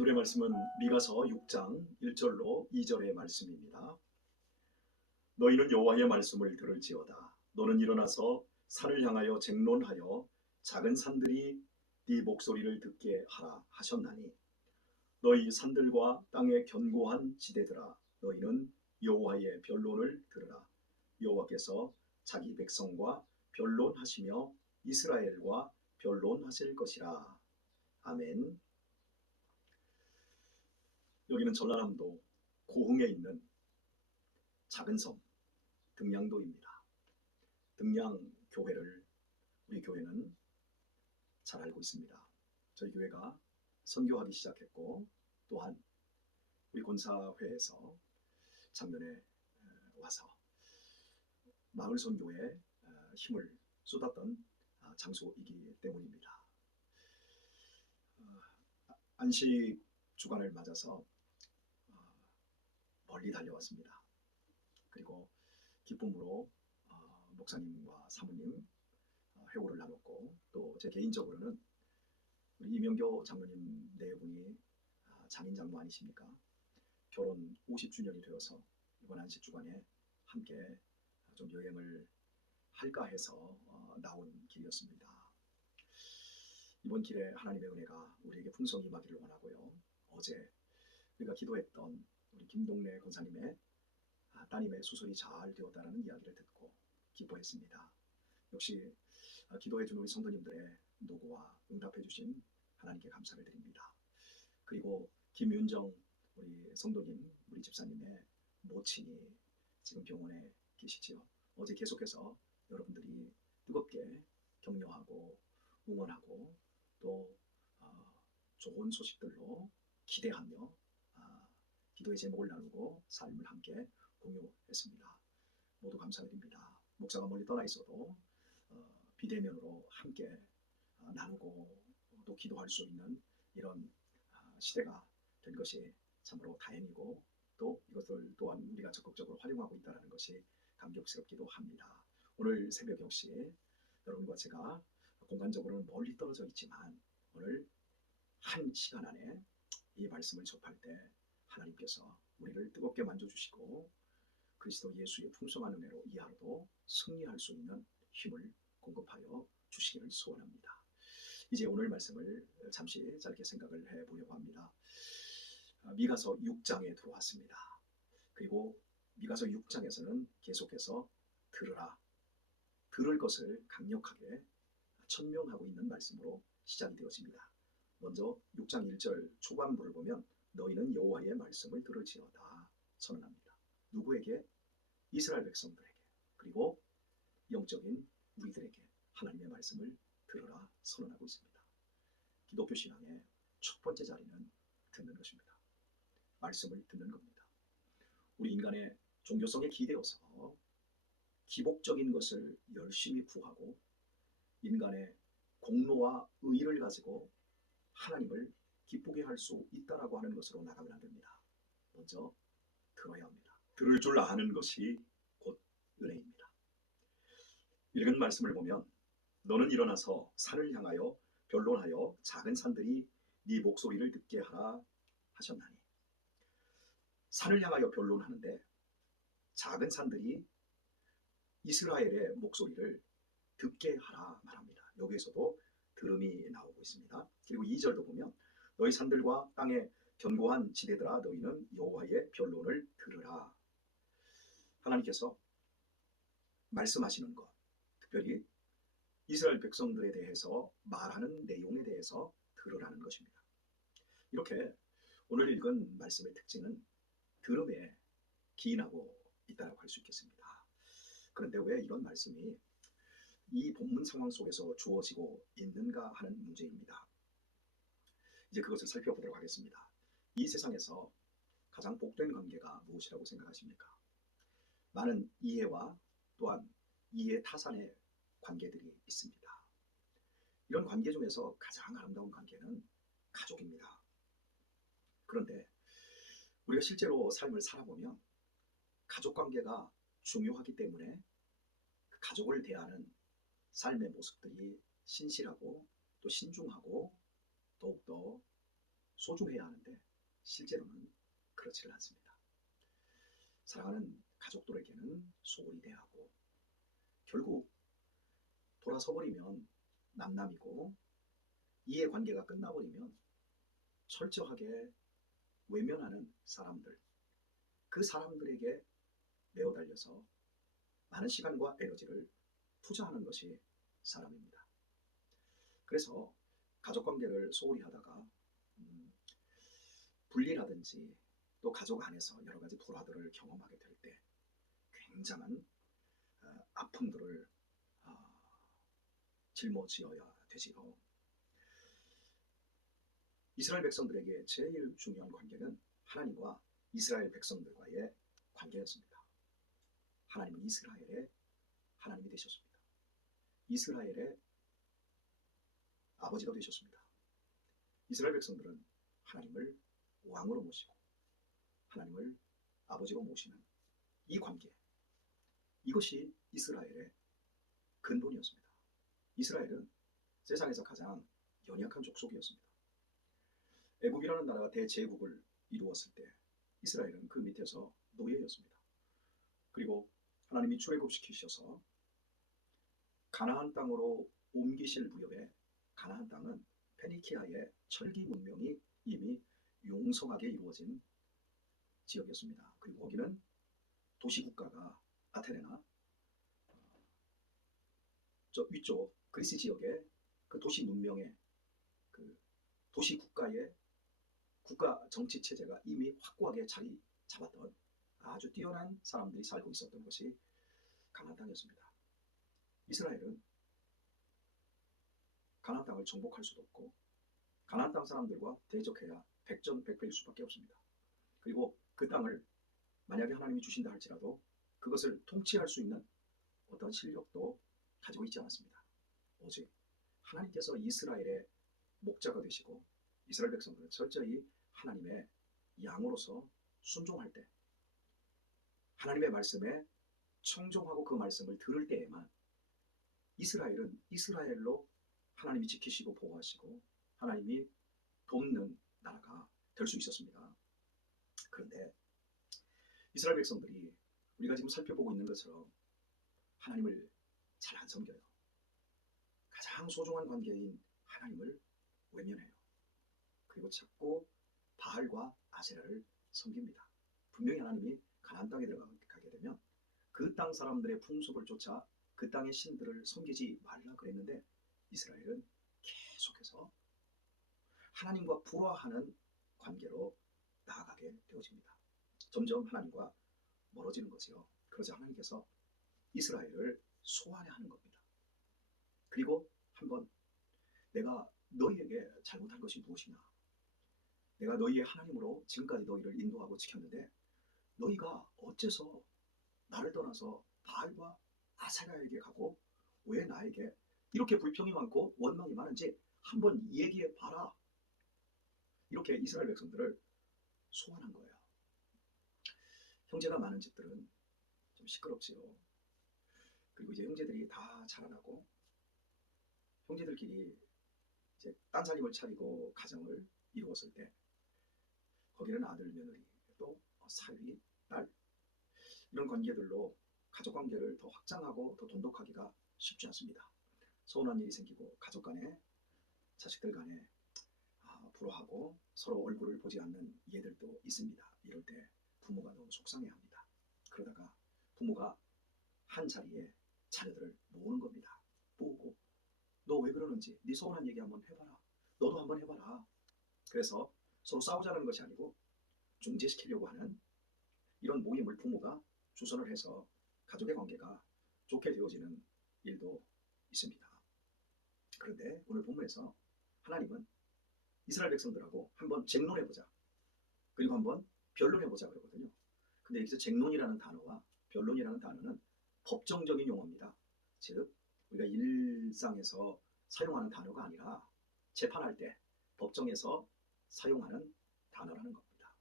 오늘의 말씀은 미가서 6장 1절로 2절의 말씀입니다. 너희는 여호와의 말씀을 들을지어다. 너는 일어나서 산을 향하여 쟁론하여 작은 산들이 네 목소리를 듣게 하라 하셨나니 너희 산들과 땅의 견고한 지대들아 너희는 여호와의 변론을 들으라. 여호와께서 자기 백성과 변론하시며 이스라엘과 변론하실 것이라. 아멘. 여기는 전라남도 고흥에 있는 작은 섬 등량도입니다. 등량교회를 우리 교회는 잘 알고 있습니다. 저희 교회가 선교하기 시작했고 또한 우리 권사회에서 작년에 와서 마을 선교에 힘을 쏟았던 장소이기 때문입니다. 안식 주간을 맞아서 멀리 달려왔습니다. 그리고 기쁨으로 목사님과 사모님 회고를 나눴고 또 제 개인적으로는 우리 이명교 장로님 네 분이 장인 장모 아니십니까? 결혼 50주년이 되어서 이번 안식 주간에 함께 좀 여행을 할까 해서 나온 길이었습니다. 이번 길에 하나님의 은혜가 우리에게 풍성히 임하기를 원하고요. 어제 우리가 기도했던 우리 김동래 권사님의 따님의 수술이 잘 되었다는 이야기를 듣고 기뻐했습니다. 역시 기도해준 우리 성도님들의 노고와 응답해 주신 하나님께 감사를 드립니다. 그리고 김윤정 우리 성도님, 우리 집사님의 모친이 지금 병원에 계시지요. 어제 계속해서 여러분들이 뜨겁게 격려하고 응원하고 또 좋은 소식들로 기대하며 기도의 제목을 나누고 삶을 함께 공유했습니다. 모두 감사드립니다. 목사가 멀리 떠나 있어도 비대면으로 함께 나누고 또 기도할 수 있는 이런 시대가 된 것이 참으로 다행이고 또 이것을 또한 우리가 적극적으로 활용하고 있다는 것이 감격스럽기도 합니다. 오늘 새벽 역시 여러분과 제가 공간적으로는 멀리 떨어져 있지만 오늘 한 시간 안에 이 말씀을 접할 때 하나님께서 우리를 뜨겁게 만져주시고 그리스도 예수의 풍성한 은혜로 이 하루도 승리할 수 있는 힘을 공급하여 주시기를 소원합니다. 이제 오늘 말씀을 잠시 짧게 생각을 해보려고 합니다. 미가서 6장에 들어왔습니다. 그리고 미가서 6장에서는 계속해서 들으라, 들을 것을 강력하게 천명하고 있는 말씀으로 시작이 되어집니다. 먼저 6장 1절 초반부를 보면 너희는 여호와의 말씀을 들을지어다 선언합니다. 누구에게? 이스라엘 백성들에게, 그리고 영적인 우리들에게 하나님의 말씀을 들으라 선언하고 있습니다. 기독교 신앙의 첫 번째 자리는 듣는 것입니다. 말씀을 듣는 겁니다. 우리 인간의 종교성에 기대어서 기복적인 것을 열심히 구하고 인간의 공로와 의의를 가지고 하나님을 기쁘게 할 수 있다라고 하는 것으로 나가면 안 됩니다. 먼저 들어야 합니다. 들을 줄 아는 것이 곧 은혜입니다. 읽은 말씀을 보면 너는 일어나서 산을 향하여 변론하여 작은 산들이 네 목소리를 듣게 하라 하셨나니, 산을 향하여 변론하는데 작은 산들이 이스라엘의 목소리를 듣게 하라 말합니다. 여기에서도 들음이 나오고 있습니다. 그리고 2절도 보면 너희 산들과 땅의 견고한 지대들아 너희는 여호와의 변론을 들으라. 하나님께서 말씀하시는 것, 특별히 이스라엘 백성들에 대해서 말하는 내용에 대해서 들으라는 것입니다. 이렇게 오늘 읽은 말씀의 특징은 들음에 기인하고 있다고 할 수 있겠습니다. 그런데 왜 이런 말씀이 이 본문 상황 속에서 주어지고 있는가 하는 문제입니다. 이제 그것을 살펴보도록 하겠습니다. 이 세상에서 가장 복된 관계가 무엇이라고 생각하십니까? 많은 이해와 또한 이해 타산의 관계들이 있습니다. 이런 관계 중에서 가장 아름다운 관계는 가족입니다. 그런데 우리가 실제로 삶을 살아보면 가족 관계가 중요하기 때문에 그 가족을 대하는 삶의 모습들이 신실하고 또 신중하고 더욱더 소중해야 하는데 실제로는 그렇지는 않습니다. 사랑하는 가족들에게는 소홀히 대하고 결국 돌아서버리면 남남이고 이해관계가 끝나버리면 철저하게 외면하는 사람들, 그 사람들에게 매어 달려서 많은 시간과 에너지를 투자하는 것이 사람입니다. 그래서 가족관계를 소홀히 하다가 분리라든지 또 가족 안에서 여러 가지 불화들을 경험하게 될 때 굉장한 아픔들을 짊어지어야 되지요. 이스라엘 백성들에게 제일 중요한 관계는 하나님과 이스라엘 백성들과의 관계였습니다. 하나님은 이스라엘의 하나님이 되셨습니다. 이스라엘의 아버지가 되셨습니다. 이스라엘 백성들은 하나님을 왕으로 모시고 하나님을 아버지로 모시는 이 관계, 이것이 이스라엘의 근본이었습니다. 이스라엘은 세상에서 가장 연약한 족속이었습니다. 애국이라는 나라가 대제국을 이루었을 때 이스라엘은 그 밑에서 노예였습니다. 그리고 하나님이 출애굽시키셔서 가나안 땅으로 옮기실 무렵에 가나안 땅은 페니키아의 철기 문명이 이미 용성하게 이루어진 지역이었습니다. 그리고 거기는 도시국가가 아테네나 저 위쪽 그리스 지역의 그 도시 문명의 그 도시국가의 국가 정치 체제가 이미 확고하게 자리 잡았던 아주 뛰어난 사람들이 살고 있었던 것이 가나안 땅이었습니다. 이스라엘은 가나안 땅을 정복할 수도 없고 가나안 땅 사람들과 대적해야 백전백패일 수밖에 없습니다. 그리고 그 땅을 만약에 하나님이 주신다 할지라도 그것을 통치할 수 있는 어떤 실력도 가지고 있지 않았습니다. 오직 하나님께서 이스라엘의 목자가 되시고 이스라엘 백성들은 철저히 하나님의 양으로서 순종할 때 하나님의 말씀에 청종하고 그 말씀을 들을 때에만 이스라엘은 이스라엘로 하나님이 지키시고 보호하시고 하나님이 돕는 나라가 될 수 있었습니다. 그런데 이스라엘 백성들이 우리가 지금 살펴보고 있는 것처럼 하나님을 잘 안 섬겨요. 가장 소중한 관계인 하나님을 외면해요. 그리고 자꾸 바알과 아세라를 섬깁니다. 분명히 하나님이 가나안 땅에 들어가게 되면 그 땅 사람들의 풍습을 쫓아 그 땅의 신들을 섬기지 말라 그랬는데 이스라엘은 계속해서 하나님과 불화하는 관계로 나아가게 되어집니다. 점점 하나님과 멀어지는 거지요. 그러자 하나님께서 이스라엘을 소환해 하는 겁니다. 그리고 한번 내가 너희에게 잘못한 것이 무엇이냐? 내가 너희의 하나님으로 지금까지 너희를 인도하고 지켰는데 너희가 어째서 나를 떠나서 바알과 아세라에게 가고 왜 나에게 이렇게 불평이 많고 원망이 많은지 한번 얘기해 봐라. 이렇게 이스라엘 백성들을 소환한 거예요. 형제가 많은 집들은 좀 시끄럽지요. 그리고 이제 형제들이 다 자라나고 형제들끼리 이제 딴살림을 차리고 가정을 이루었을 때 거기는 아들, 며느리, 또 사위, 딸 이런 관계들로 가족 관계를 더 확장하고 더 돈독하기가 쉽지 않습니다. 서운한 일이 생기고 가족 간에 자식들 간에 불화하고 서로 얼굴을 보지 않는 예들도 있습니다. 이럴 때 부모가 너무 속상해합니다. 그러다가 부모가 한 자리에 자녀들을 모으는 겁니다. 모으고 너 왜 그러는지 네 서운한 얘기 한번 해봐라. 너도 한번 해봐라. 그래서 서로 싸우자는 것이 아니고 중재시키려고 하는 이런 모임을 부모가 주선을 해서 가족의 관계가 좋게 되어지는 일도 있습니다. 그런데 오늘 본문에서 하나님은 이스라엘 백성들하고 한번 쟁론해보자. 그리고 한번 변론해보자 그러거든요. 근데 여기서 쟁론이라는 단어와 변론이라는 단어는 법정적인 용어입니다. 즉 우리가 일상에서 사용하는 단어가 아니라 재판할 때 법정에서 사용하는 단어라는 겁니다.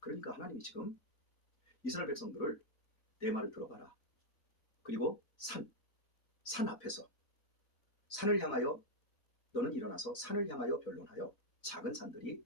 그러니까 하나님이 지금 이스라엘 백성들을 내 말을 들어봐라. 그리고 산 앞에서 산을 향하여 너는 일어나서 산을 향하여 변론하여 작은 산들이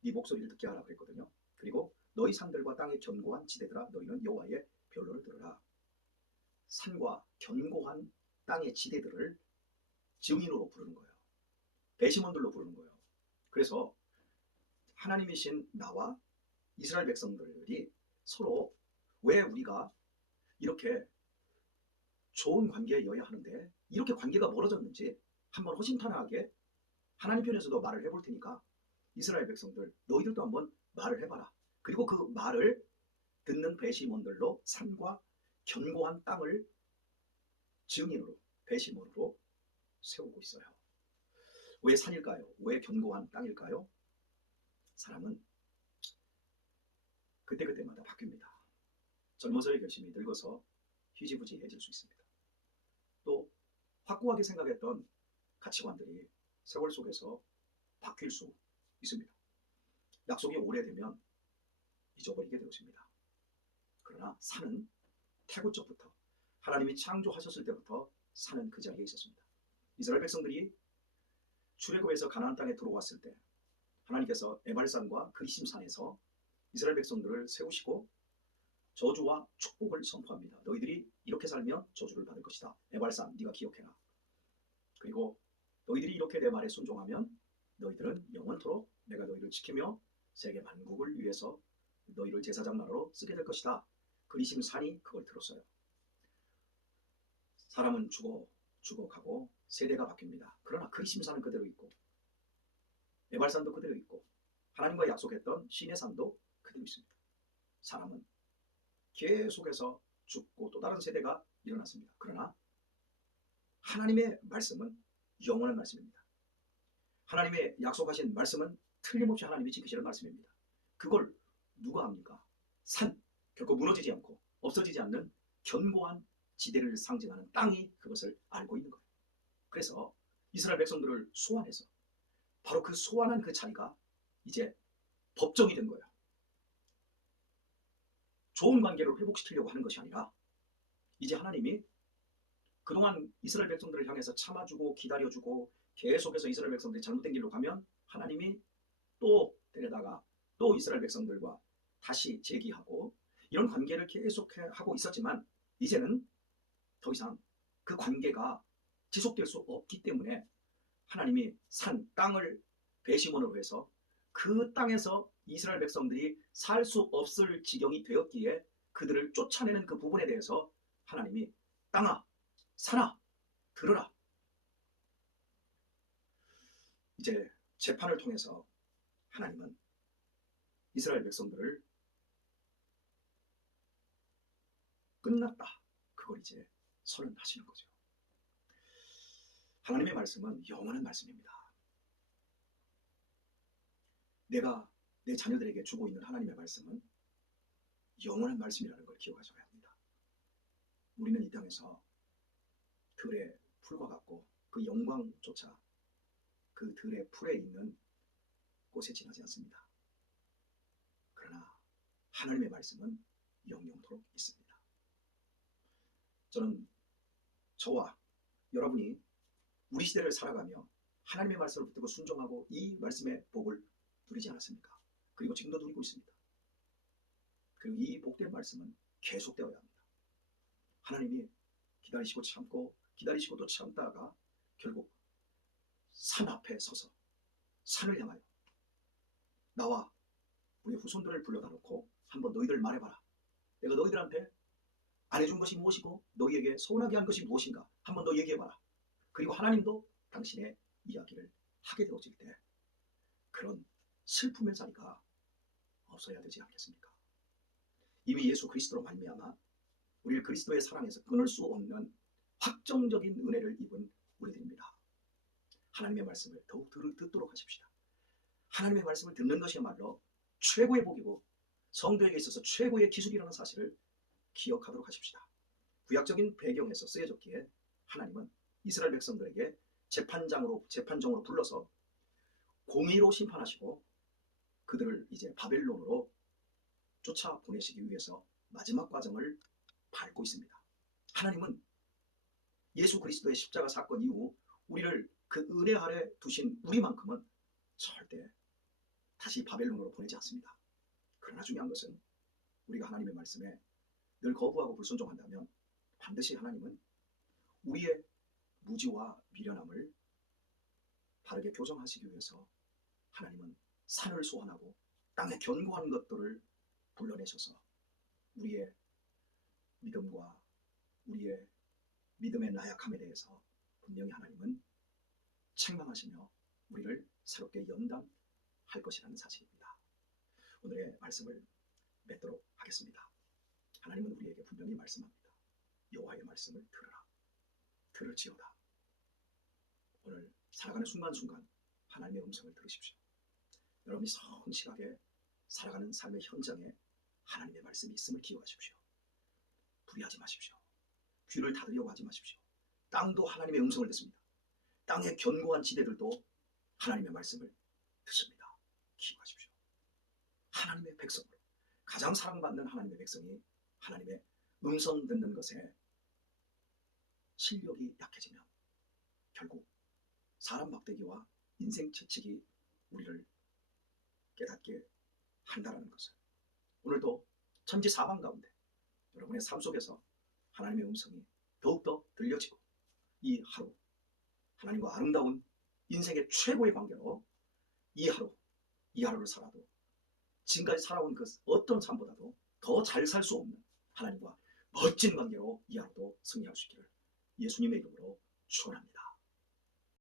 네 목소리를 듣게 하라 그랬거든요. 그리고 너희 산들과 땅의 견고한 지대들아 너희는 여호와의 변론을 들으라. 산과 견고한 땅의 지대들을 증인으로 부르는 거예요. 배심원들로 부르는 거예요. 그래서 하나님이신 나와 이스라엘 백성들이 서로 왜 우리가 이렇게 좋은 관계여야 하는데 이렇게 관계가 멀어졌는지 한번 허심탄회하게 하나님 편에서도 말을 해볼 테니까 이스라엘 백성들 너희들도 한번 말을 해봐라. 그리고 그 말을 듣는 배심원들로 산과 견고한 땅을 증인으로 배심원으로 세우고 있어요. 왜 산일까요? 왜 견고한 땅일까요? 사람은 그때그때마다 바뀝니다. 젊어서의 결심이 늙어서 희지부지해질 수 있습니다. 또 확고하게 생각했던 가치관들이 세월 속에서 바뀔 수 있습니다. 약속이 오래되면 잊어버리게 되었습니다. 그러나 산은 태고적부터 하나님이 창조하셨을 때부터 산은 그 자리에 있었습니다. 이스라엘 백성들이 출애굽에서 가나안 땅에 들어왔을 때 하나님께서 에발산과 그리심산에서 이스라엘 백성들을 세우시고 저주와 축복을 선포합니다. 너희들이 이렇게 살면 저주를 받을 것이다. 에발산 네가 기억해라. 그리고 너희들이 이렇게 내 말에 순종하면 너희들은 영원토록 내가 너희를 지키며 세계 만국을 위해서 너희를 제사장 나라로 쓰게 될 것이다. 그리심산이 그걸 들었어요. 사람은 죽어가고 세대가 바뀝니다. 그러나 그리심산은 그대로 있고 에발산도 그대로 있고 하나님과 약속했던 시내산도 그대로 있습니다. 사람은 계속해서 죽고 또 다른 세대가 일어났습니다. 그러나 하나님의 말씀은 영원한 말씀입니다. 하나님의 약속하신 말씀은 틀림없이 하나님이 지키시는 말씀입니다. 그걸 누가 합니까? 산, 결코 무너지지 않고 없어지지 않는 견고한 지대를 상징하는 땅이 그것을 알고 있는 거예요. 그래서 이스라엘 백성들을 소환해서 바로 그 소환한 그 자리가 이제 법정이 된 거예요. 좋은 관계를 회복시키려고 하는 것이 아니라 이제 하나님이 그동안 이스라엘 백성들을 향해서 참아주고 기다려주고 계속해서 이스라엘 백성들이 잘못된 길로 가면 하나님이 또 데려다가 또 이스라엘 백성들과 다시 재기하고 이런 관계를 계속하고 있었지만 이제는 더 이상 그 관계가 지속될 수 없기 때문에 하나님이 산, 땅을 배심원으로 해서 그 땅에서 이스라엘 백성들이 살 수 없을 지경이 되었기에 그들을 쫓아내는 그 부분에 대해서 하나님이 땅아, 산아, 들으라. 이제 재판을 통해서 하나님은 이스라엘 백성들을 끝났다. 그걸 이제 선언하시는 거죠. 하나님의 말씀은 영원한 말씀입니다. 내가 내 자녀들에게 주고 있는 하나님의 말씀은 영원한 말씀이라는 걸 기억하셔야 합니다. 우리는 이 땅에서 들의 풀과 같고 그 영광조차 그 들의 풀에 있는 꽃에 지나지 않습니다. 그러나 하나님의 말씀은 영영토록 있습니다. 저는 저와 여러분이 우리 시대를 살아가며 하나님의 말씀을 붙들고 순종하고 이 말씀의 복을 누리지 않았습니까? 그리고 지금도 누리고 있습니다. 그리고 이 복된 말씀은 계속되어야 합니다. 하나님이 기다리시고 참고 기다리시고 또 참다가 결국 산 앞에 서서 산을 향하여 나와 우리 후손들을 불러다 놓고 한번 너희들 말해봐라. 내가 너희들한테 안 해준 것이 무엇이고 너희에게 서운하게 한 것이 무엇인가 한번 너 얘기해봐라. 그리고 하나님도 당신의 이야기를 하게 되어질 때 그런 슬픔의 자리가 없어야 되지 않겠습니까? 이미 예수 그리스도로 말미암아 우리를 그리스도의 사랑에서 끊을 수 없는 확정적인 은혜를 입은 우리들입니다. 하나님의 말씀을 더욱 듣도록 하십시다. 하나님의 말씀을 듣는 것이야말로 최고의 복이고 성도에게 있어서 최고의 기술이라는 사실을 기억하도록 하십시다. 구약적인 배경에서 쓰여졌기에 하나님은 이스라엘 백성들에게 재판정으로 불러서 공의로 심판하시고 그들을 이제 바벨론으로 쫓아보내시기 위해서 마지막 과정을 밟고 있습니다. 하나님은 예수 그리스도의 십자가 사건 이후 우리를 그 은혜 아래 두신 우리만큼은 절대 다시 바벨론으로 보내지 않습니다. 그러나 중요한 것은 우리가 하나님의 말씀에 늘 거부하고 불순종한다면 반드시 하나님은 우리의 무지와 미련함을 바르게 교정하시기 위해서 하나님은 산을 소환하고 땅에 견고한 것들을 불러내셔서 우리의 믿음과 우리의 믿음의 나약함에 대해서 분명히 하나님은 책망하시며 우리를 새롭게 연단할 것이라는 사실입니다. 오늘의 말씀을 맺도록 하겠습니다. 하나님은 우리에게 분명히 말씀합니다. 여호와의 말씀을 들으라. 들을지어다. 오늘 살아가는 순간순간 하나님의 음성을 들으십시오. 여러분이 성실하게 살아가는 삶의 현장에 하나님의 말씀이 있음을 기억하십시오. 불의하지 마십시오. 귀를 닫으려고 하지 마십시오. 땅도 하나님의 음성을 듣습니다. 땅의 견고한 지대들도 하나님의 말씀을 듣습니다. 기억하십시오. 하나님의 백성으로 가장 사랑받는 하나님의 백성이 하나님의 음성 듣는 것에 실력이 약해지면 결국 사람 막대기와 인생 채찍이 우리를 깨닫게 한다는 것을 오늘도 천지사방 가운데 여러분의 삶 속에서 하나님의 음성이 더욱더 들려지고 이 하루 하나님과 아름다운 인생의 최고의 관계로 이 하루를 살아도 지금까지 살아온 그 어떤 삶보다도 더 잘 살 수 없는 하나님과 멋진 관계로 이 하루도 승리할 수 있기를 예수님의 이름으로 축원합니다.